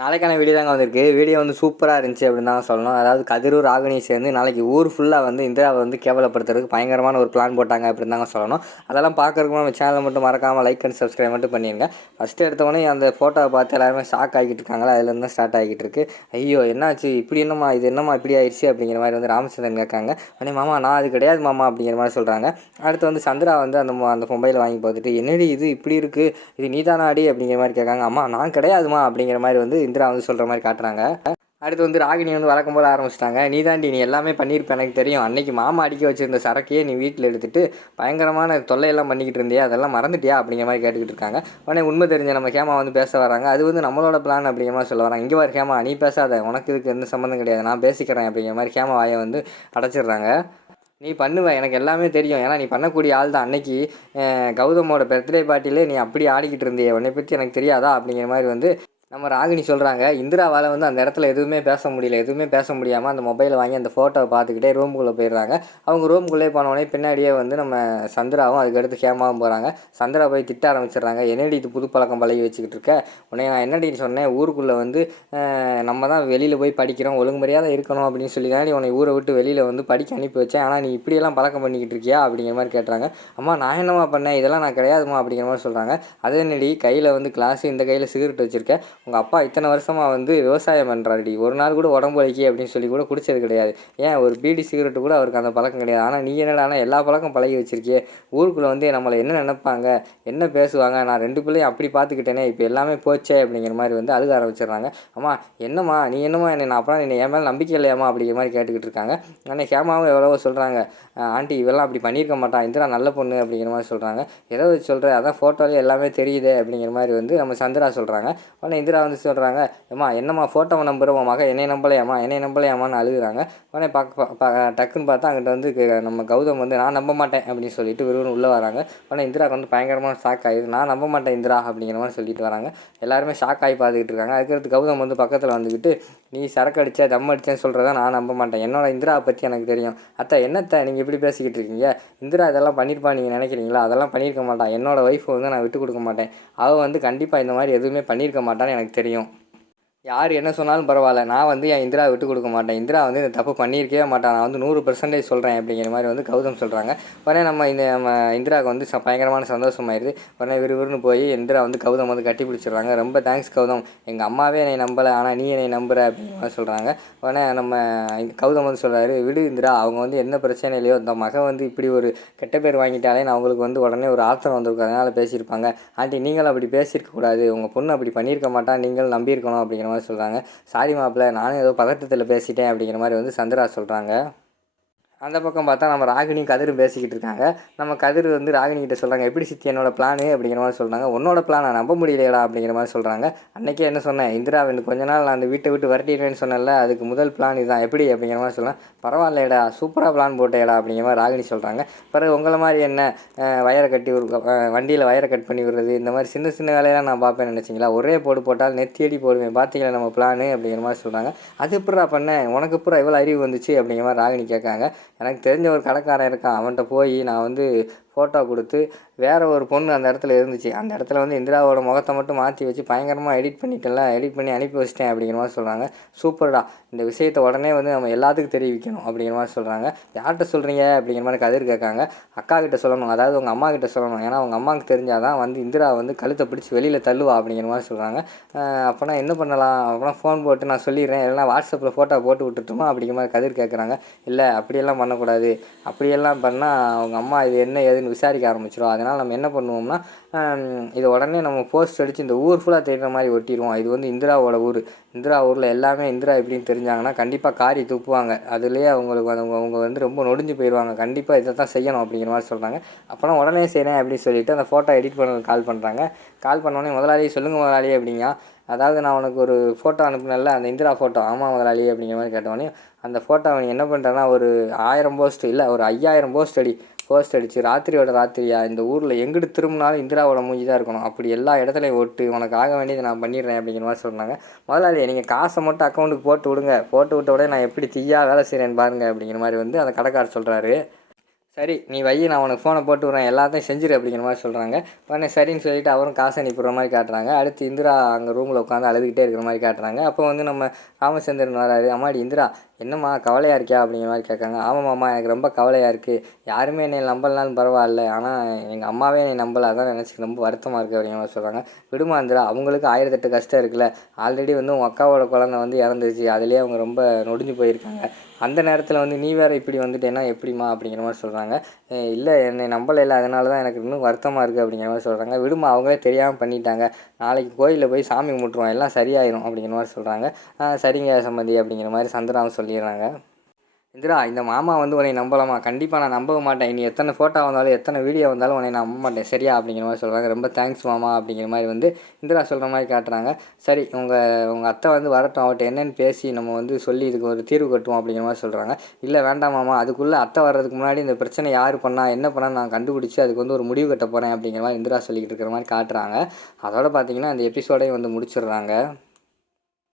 நாளைக்கான வீடியோ தாங்க வந்திருக்கு. வீடியோ வந்து சூப்பராக இருந்துச்சு அப்படின்னு தான் சொல்லணும். அதாவது கதிரூர் ராகினி சேர்ந்து நாளைக்கு ஊர் ஃபுல்லாக வந்து இந்திராவை வந்து கேவலப்படுத்துறதுக்கு பயங்கரமான ஒரு பிளான் போட்டாங்க அப்படின்னு தாங்க சொல்லணும். அதெல்லாம் பார்க்குறதுக்கு நம்ம சேனலை மட்டும் மறக்காமல் லைக் அண்ட் சப்ஸ்கிரைப் மட்டும் பண்ணிடுங்க ஃபஸ்ட்டு எடுத்தவொடனே அந்த ஃபோட்டோவை பார்த்து எல்லாருமே ஷாக் ஆகிட்டு இருக்காங்களா? அதுலேருந்து ஸ்டார்ட் ஆகிட்டு இருக்கு. ஐயோ என்னாச்சு? இப்படி என்னம்மா? இது என்னம்மா? இப்படி ஆயிடுச்சு அப்படிங்கிற மாதிரி வந்து ராமச்சந்திரன் கேட்காங்க. உடனே மாமா நான் அது கிடையாது மாமா அப்படிங்கிற மாதிரி சொல்கிறாங்க அடுத்து வந்து சந்திரா வந்து அந்த மொ- அந்த மொபைலை வாங்கி பார்த்துட்டு என்னடி இது? இப்படி இருக்குது இது நீதானாடி? அப்படிங்கிற மாதிரி கேட்காங்க. அம்மா நான் கிடையாதுமா? அப்படிங்கிற மாதிரி வந்து இந்திரா வந்து சொல்கிற மாதிரி காட்டுறாங்க. அடுத்து வந்து ராகினி வந்து வழக்கம் போல் ஆரம்பிச்சிட்டாங்க. நீ தாண்டி நீ எல்லாமே பண்ணியிருப்ப எனக்கு தெரியும். அன்னைக்கு மாமா அடிக்க வச்சிருந்த சரக்கையே நீ வீட்டில் எடுத்துட்டு பயங்கரமான தொல்லையெல்லாம் பண்ணிக்கிட்டு இருந்தியா அதெல்லாம் மறந்துட்டியா? அப்படிங்கிற மாதிரி கேட்டுக்கிட்டு இருக்காங்க. உடனே உண்மை தெரிஞ்ச நம்ம கேமா வந்து பேச வராங்க. அது வந்து நம்மளோட பிளான் அப்படிங்கிற மாதிரி சொல்ல வராங்க. இங்கே வர கேமா நீ பேசாத. உனக்கு இதுக்கு எந்த சம்மந்தம் கிடையாது. நான் பேசிக்கிறேன் அப்படிங்கிற மாதிரி கேமா வாயை வந்து அடைச்சிடுறாங்க. நீ பண்ணுவ எனக்கு எல்லாமே தெரியும். ஏன்னா நீ பண்ணக்கூடிய ஆள் தான். அன்னைக்கு கௌதமோட பர்த்டே பார்ட்டியில் நீ அப்படி ஆடிக்கிட்டு இருந்தியே. உன்னை பற்றி எனக்கு தெரியாதா? அப்படிங்கிற மாதிரி வந்து நம்ம ராகினி சொல்கிறாங்க இந்திராவால் வந்து அந்த இடத்துல எதுவுமே பேச முடியல எதுவுமே பேச முடியாமல் அந்த மொபைலை வாங்கி அந்த ஃபோட்டோவை பார்த்துக்கிட்டே ரூமுக்குள்ளே போயிடுறாங்க. அவங்க ரூமுக்குள்ளே போனோடனே பின்னாடியே வந்து நம்ம சந்திராவும் அதுக்கடுத்து ஹேமாவும் போகிறாங்க சந்திரா போய் திட்ட ஆரம்பிச்சிடுறாங்க என்னடி இது புது பழக்கம் பழகி வச்சுக்கிட்டு இருக்க? உடனே நான் என்னடி சொன்னேன் ஊருக்குள்ளே வந்து நம்ம தான் வெளியில் போய் படிக்கிறோம் ஒழுங்கு மரியாதை இருக்கணும் அப்படின்னு சொல்லி தான் உன்னை ஊரை விட்டு வெளியில் வந்து படிக்க அனுப்பி வச்சேன். ஆனால் நீ இப்படியெல்லாம் பழக்கம் பண்ணிக்கிட்டு இருக்கியா? அப்படிங்கிற மாதிரி கேட்டுறாங்க அம்மா நான் என்னம்மா பண்ணேன்? இதெல்லாம் நான் கிடையாதுமா அப்படிங்கிற மாதிரி சொல்கிறாங்க அதே நடி கையில் வந்து கிளாஸ் இந்த கையில் சிகரெட் வச்சுருக்கேன் உங்கள் அப்பா இத்தனை வருஷமாக வந்து விவசாயம் பண்ணுறாருடி ஒரு நாள் கூட உடம்பு வலிக்கி அப்படின்னு சொல்லி கூட குடிச்சது கிடையாது. ஏன்? ஒரு பீடி சிகரெட்டு கூட அவருக்கு அந்த பழக்கம் கிடையாது. ஆனால் நீ என்னடானா எல்லா பழக்கம் பழகி வச்சிருக்கியே. ஊருக்குள்ளே வந்து நம்மளை என்ன நினைப்பாங்க? என்ன பேசுவாங்க? நான் ரெண்டு பிள்ளையும் அப்படி பார்த்துக்கிட்டேனே. இப்போ எல்லாமே போச்சே அப்படிங்கிற மாதிரி வந்து அழுக ஆரம்பிச்சிடுறாங்க. அம்மா என்னம்மா நீ என்னம்மா என்னை நான் அப்புறம் நீ என் மேலே நம்பிக்கை இல்லையாம்மா அப்படிங்கிற மாதிரி கேட்டுக்கிட்டு இருக்காங்க. ஆனால் ஹேமாவும் எவ்வளவோ சொல்கிறாங்க ஆண்டி இவெல்லாம் அப்படி பண்ணியிருக்க மாட்டான். இந்திரா நல்ல பொண்ணு அப்படிங்கிற மாதிரி சொல்கிறாங்க ஏதோ சொல்கிறேன் சொல்கிற அதான் ஃபோட்டோலேயே எல்லாமே தெரியுது அப்படிங்கிற மாதிரி வந்து நம்ம சந்திரா சொல்கிறாங்க ஆனால் இந்திரா வந்து சொல்கிறாங்க ஏம்மா என்னம்மா ஃபோட்டோவை நம்புற உன் மகன் என்னை நம்பலையாம்மா என்னை நம்பலையாமான்னு அழுகுறாங்க. உடனே பார்க்க பா- டக்குன்னு பார்த்தா அங்கிட்ட வந்து நம்ம கௌதம் வந்து நான் நம்ப மாட்டேன் அப்படின்னு சொல்லிட்டு விறுவிறு உள்ளே வராங்க. உடனே இந்திராக்கு வந்து பயங்கரமான ஷாக் ஆகிடுது நான் நம்ப மாட்டேன் இந்திரா அப்படிங்கிற மாதிரி சொல்லிட்டு வராங்க. எல்லாருமே ஷாக் ஆகி பார்த்துக்கிட்டு இருக்காங்க. அதுக்கடுத்து கௌதம் வந்து பக்கத்தில் வந்துக்கிட்டு நீ சரக்கு அடித்தா தம் அடித்தேன்னு சொல்கிறத நான் நம்ப மாட்டேன். என்னோட இந்திராவை பற்றி எனக்கு தெரியும். அத்தை என்னத்தை நீங்கள் இப்படி பேசிக்கிட்டு இருக்கீங்க? இந்திரா இதெல்லாம் பண்ணியிருப்பா நீங்கள் நினைக்கிறீங்களா? அதெல்லாம் பண்ணியிருக்க மாட்டான் என்னோட ஒய்ஃபை வந்து நான் விட்டு கொடுக்க மாட்டேன். அவள் வந்து கண்டிப்பாக இந்த மாதிரி எதுவுமே பண்ணியிருக்க மாட்டான்னு எனக்கு தெரியும் யார் என்ன சொன்னாலும் பரவாயில்ல. நான் வந்து என் இந்திரா விட்டு கொடுக்க மாட்டேன். இந்திரா வந்து இந்த தப்பு பண்ணியிருக்கவே மாட்டான். நான் வந்து நூறு பர்சன்டேஜ் சொல்கிறேன் அப்படிங்கிற மாதிரி வந்து கௌதம் சொல்கிறாங்க உடனே நம்ம இந்த நம்ம இந்திராவுக்கு வந்து ச- பயங்கரமான சந்தோஷமாயிருது. உடனே விறுவிறுன்னு போய் இந்திரா வந்து கௌதம் வந்து கட்டி பிடிச்சிடுறாங்க. ரொம்ப தேங்க்ஸ் கௌதம். எங்கள் அம்மாவே என்னை நம்பலை. ஆனால் நீ என்னை நம்புற அப்படிங்கிற மாதிரி சொல்கிறாங்க உடனே நம்ம கௌதம் வந்து சொல்கிறாரு விடு இந்திரா. அவங்க வந்து என்ன பிரச்சனை இல்லையோ. இந்த மகன் வந்து இப்படி ஒரு கெட்ட பேர் வாங்கிட்டாலே நான் அவங்களுக்கு வந்து உடனே ஒரு ஆத்திரம் வந்திருக்கும். அதனால் பேசியிருப்பாங்க. ஆண்டி நீங்களும் அப்படி பேசியிருக்கக்கூடாது உங்கள் பொண்ணு அப்படி பண்ணியிருக்க மாட்டா. நீங்களும் நம்பியிருக்கணும் அப்படிங்கிற மாதிரி சொல்கிறாங்க சாரி மாப்பிள்ள நானும் ஏதோ பதட்டத்தில் பேசிட்டேன் அப்படிங்கிற மாதிரி வந்து சந்திரா சொல்கிறாங்க அந்த பக்கம் பார்த்தா நம்ம ராகினி கதிரும் பேசிக்கிட்டு இருக்காங்க. நம்ம கதிர் வந்து ராகினிகிட்ட சொல்கிறாங்க எப்படி சித்தி என்னோட பிளானு அப்படிங்கிற மாதிரி சொல்கிறாங்க உன்னோட பிளானை நம்ப முடியலையடா அப்படிங்கிற மாதிரி சொல்கிறாங்க அன்றைக்கே என்ன சொன்னேன் இந்திரா வந்து கொஞ்ச நாள் நான் அந்த வீட்டை விட்டு விரட்டிடுவேன்னு சொன்னேன்ல அதுக்கு முதல் பிளான் இதுதான் எப்படி? அப்படிங்கிற மாதிரி சொல்கிறேன் பரவாயில்லையடா சூப்பராக பிளான் போட்டேடா அப்படிங்கிற மாதிரி ராகினி சொல்கிறாங்க பிறகு உங்களை மாதிரி என்ன வயரை கட்டி ஒரு வண்டியில் வயரை கட் பண்ணி விடுறது இந்த மாதிரி சின்ன சின்ன வேலையெல்லாம் நான் பார்ப்பேன் நினச்சிங்களா? ஒரே போடு போட்டால் நெத்தியடி போடுவேன் பார்த்தீங்களா நம்ம பிளானு அப்படிங்கிற மாதிரி சொல்கிறாங்க அது எப்படா பண்ணேன் உனக்கு எப்படா இவ்வளோ அறிவு வந்துச்சு? அப்படிங்கிற மாதிரி ராகினி கேட்காங்க எனக்கு தெரிஞ்ச ஒரு கடைக்காரன் இருக்கான். அவன்கிட்ட போய் நான் வந்து ஃபோட்டோ கொடுத்து வேறு ஒரு பொண்ணு அந்த இடத்துல இருந்துச்சு. அந்த இடத்துல வந்து இந்திராவோட முகத்தை மட்டும் மாற்றி வச்சு பயங்கரமாக எடிட் பண்ணிட்டேன்ல எடிட் பண்ணி அனுப்பி வச்சிட்டேன் அப்படிங்கிற மாதிரி சொல்கிறாங்க சூப்பர்டா இந்த விஷயத்தை உடனே வந்து நம்ம எல்லாத்துக்கும் தெரிவிக்கணும் அப்படிங்கிற மாதிரி சொல்கிறாங்க யார்கிட்ட சொல்கிறீங்க அப்படிங்கிற மாதிரி கதிர் கேட்காங்க. அக்கா கிட்ட சொல்லணும் அதாவது உங்கள் அம்மா கிட்ட சொல்லணும். ஏன்னா உங்கள் அம்மாவுக்கு தெரிஞ்சால் தான் வந்து இந்திரா வந்து கழுத்தை பிடிச்சி வெளியில் தள்ளுவா அப்படிங்கிற மாதிரி சொல்கிறாங்க அப்போனா என்ன பண்ணலாம்? அப்போனா ஃபோன் போட்டு நான் சொல்லிடுறேன். இல்லைனா வாட்ஸ்அப்பில் ஃபோட்டோ போட்டு விட்டுட்டுமா அப்படிங்கிற மாதிரி கதிர் கேட்குறாங்க. இல்லை அப்படியெல்லாம் பண்ணக்கூடாது. அப்படியெல்லாம் பண்ணால் அவங்க அம்மா இது என்ன ஏதுன்னு விசாரிக்க ஆரம்பிச்சிடும் அதனால் நம்ம என்ன பண்ணுவோம்னா இதை உடனே நம்ம போஸ்ட் அடித்து இந்த ஊர் ஃபுல்லாக தேடுற மாதிரி ஒட்டிடுவோம். இது வந்து இந்திராவோட ஊர். இந்திரா ஊரில் எல்லாமே இந்திரா எப்படின்னு தெரிஞ்சாங்கன்னா கண்டிப்பாக காரி துப்புவாங்க. அதுலேயே அவங்களுக்கு அவங்க அவங்க வந்து ரொம்ப நொடிஞ்சு போயிடுவாங்க கண்டிப்பாக இதை தான் செய்யணும் அப்படிங்கிற மாதிரி சொல்கிறாங்க அப்போனா உடனே செய்கிறேன் அப்படின்னு சொல்லிட்டு அந்த ஃபோட்டோ எடிட் பண்ண கால் பண்ணுறாங்க கால் பண்ணோடனே முதலாளி சொல்லுங்கள் முதலாளி அப்படிங்க. அதாவது நான் உனக்கு ஒரு ஃபோட்டோ அனுப்புனேன்ல அந்த இந்திரா ஃபோட்டோ ஆமாம் முதலாளி அப்படிங்கிற மாதிரி கேட்டவொடனே அந்த ஃபோட்டோ அவன் என்ன பண்ணுறான்னா ஒரு ஆயிரம் போஸ்ட் இல்லை ஒரு ஐயாயிரம் போஸ்ட் அடி. போஸ்ட் அடிச்சு ராத்திரியோட ராத்திரியா இந்த ஊரில் எங்கிட்டு திரும்பினாலும் இந்திராவோட மூஞ்சி தான் இருக்கணும். அப்படி எல்லா இடத்துலையும் ஒட்டு உனக்கு ஆக வேண்டியதை நான் பண்ணிடுறேன் அப்படிங்கிற மாதிரி சொன்னாங்க. முதலாளி நீங்கள் காசை மட்டும் அக்கௌண்ட்டுக்கு போட்டு விடுங்க. போட்டு விட்ட உடனே நான் எப்படி தீயா வேலை செய்கிறேன்னு பாருங்க அப்படிங்கிற மாதிரி வந்து அந்த கடைக்காரர் சொல்கிறாரு சரி நீ வை நான் உனக்கு ஃபோனை போட்டு விட்றேன். எல்லாத்தையும் செஞ்சிரு அப்படிங்கிற மாதிரி சொல்கிறாங்க உடனே சரின்னு சொல்லிட்டு அவரும் காசை அனுப்பிடுற மாதிரி காட்டுறாங்க. அடுத்து இந்திரா அங்கே ரூமில் உட்காந்து அழுதுகிட்டே இருக்கிற மாதிரி காட்டுறாங்க. அப்போ வந்து நம்ம ராமச்சந்திரன் வராரு. அம்மாடி இந்திரா என்னம்மா கவலையாக இருக்கியா அப்படிங்கிற மாதிரி கேட்காங்க ஆமாம்மா எனக்கு ரொம்ப கவலையாக இருக்குது யாருமே என்னை நம்பலனாலும் பரவாயில்ல. ஆனால் எங்கள் அம்மாவே என்னை நம்பலை. அதான் நினச்சி ரொம்ப வருத்தமாக இருக்குது அப்படிங்கிற மாதிரி சொல்கிறாங்க விடுமா இந்திரா அவங்களுக்கு ஆயிரத்தெட்டு கஷ்டம் இருக்குல்ல. ஆல்ரெடி வந்து உங்கள் அக்காவோட குழந்தை வந்து இறந்துருச்சு. அதுலேயே அவங்க ரொம்ப நொடிஞ்சு போயிருக்காங்க. அந்த நேரத்தில் வந்து நீ வேறு இப்படி வந்துட்டேன்னா எப்படிம்மா அப்படிங்கிற மாதிரி சொல்கிறாங்க இல்லை என்னை நம்பலை இல்லை அதனால தான் எனக்கு இன்னும் வருத்தமாக இருக்குது அப்படிங்கிற மாதிரி சொல்கிறாங்க விடுமா அவங்களே தெரியாமல் பண்ணிட்டாங்க. நாளைக்கு கோயிலில் போய் சாமி கும்பிட்ருவோம் எல்லாம் சரியாயிரும் அப்படிங்கிற மாதிரி சொல்கிறாங்க சரிங்க சம்மந்தி அப்படிங்கிற மாதிரி சந்திராவும் சொல்லிடுறாங்க. இந்திரா இந்த மாமா வந்து உன்னை நம்பலாமா? கண்டிப்பாக நான் நம்ப மாட்டேன். நீ எத்தனை ஃபோட்டோ வந்தாலும் எத்தனை வீடியோ வந்தாலும் உன்னை நம்ப மாட்டேன். சரியா? அப்படிங்கிற மாதிரி சொல்கிறாங்க ரொம்ப தேங்க்ஸ் மாமா அப்படிங்கிற மாதிரி வந்து இந்திரா சொல்கிற மாதிரி காட்டுறாங்க. சரி உங்கள் உங்கள் அத்தை வந்து வரட்டும். அவர்கிட்ட என்னென்னு பேசி நம்ம வந்து சொல்லி இதுக்கு ஒரு தீர்வு கட்டுவோம் அப்படிங்கிற மாதிரி சொல்கிறாங்க இல்லை வேண்டாம் மாமா. அதுக்குள்ளே அத்தை வர்றதுக்கு முன்னாடி இந்த பிரச்சனை யார் பண்ணால் என்ன பண்ணால் நான் கண்டுபிடிச்சி அதுக்கு வந்து ஒரு முடிவு கட்ட போகிறேன் அப்படிங்கிற மாதிரி இந்திரா சொல்லிக்கிட்டு இருக்கிற மாதிரி காட்டுறாங்க. அதோட பார்த்தீங்கன்னா அந்த எபிசோடையும் வந்து முடிச்சிடுறாங்க.